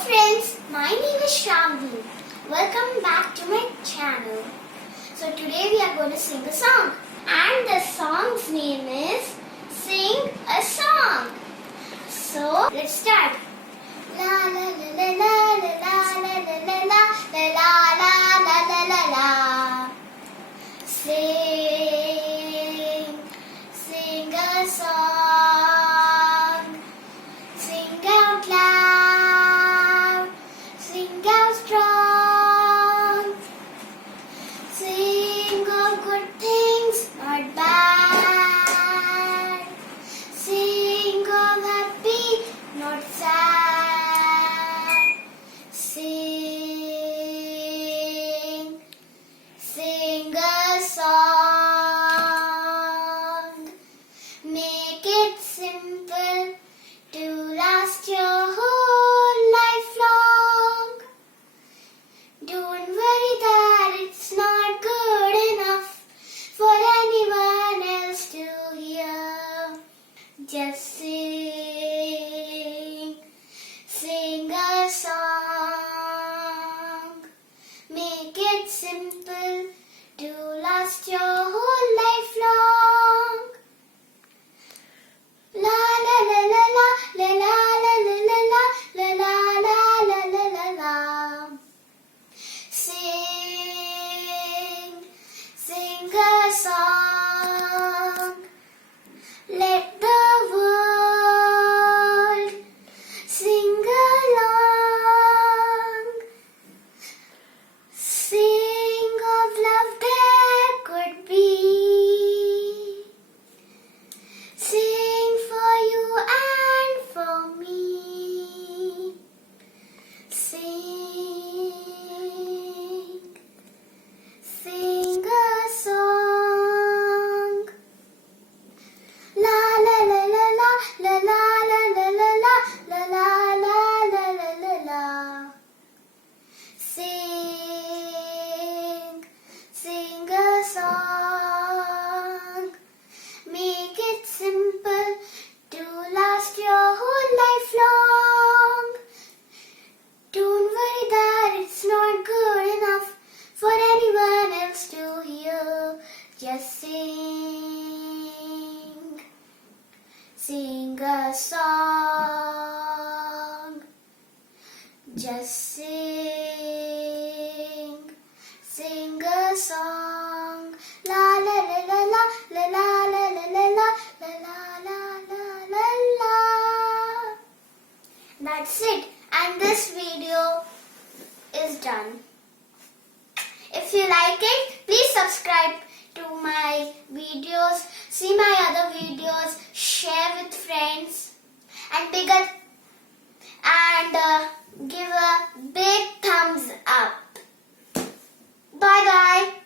friends, my name is Shamli. Welcome back to my channel. So today we are going to sing a song, and the song's name is Sing a Song. So let's start. La la la la la la la la la la la la la la la la. Sing a song. Sing out loud. Sing out strong. Sing of good things, not bad. Sing of happy, not sad. Sing a song. Make it simple to last your whole life long. Don't worry that it's not good enough for anyone else to hear. Just sing a song. Make it simple to last your whole life long. La la la la la la la la la la la la la la la la la. Sing a song. Let the world sing along. Sing of love there could be. Sing for you and for me. Sing a song. La la la la la la la la la la la la la la la la la la. Sing a song. Make it simple to last your whole life long. Don't worry that it's not good enough for anyone else to hear. Just sing a song. Just sing a song. La la la la la la la la la la la la la la la la. That's it, and this video is done. If you like it, please subscribe to my videos, see my other videos, share with friends, and give a big thumbs up. Bye bye.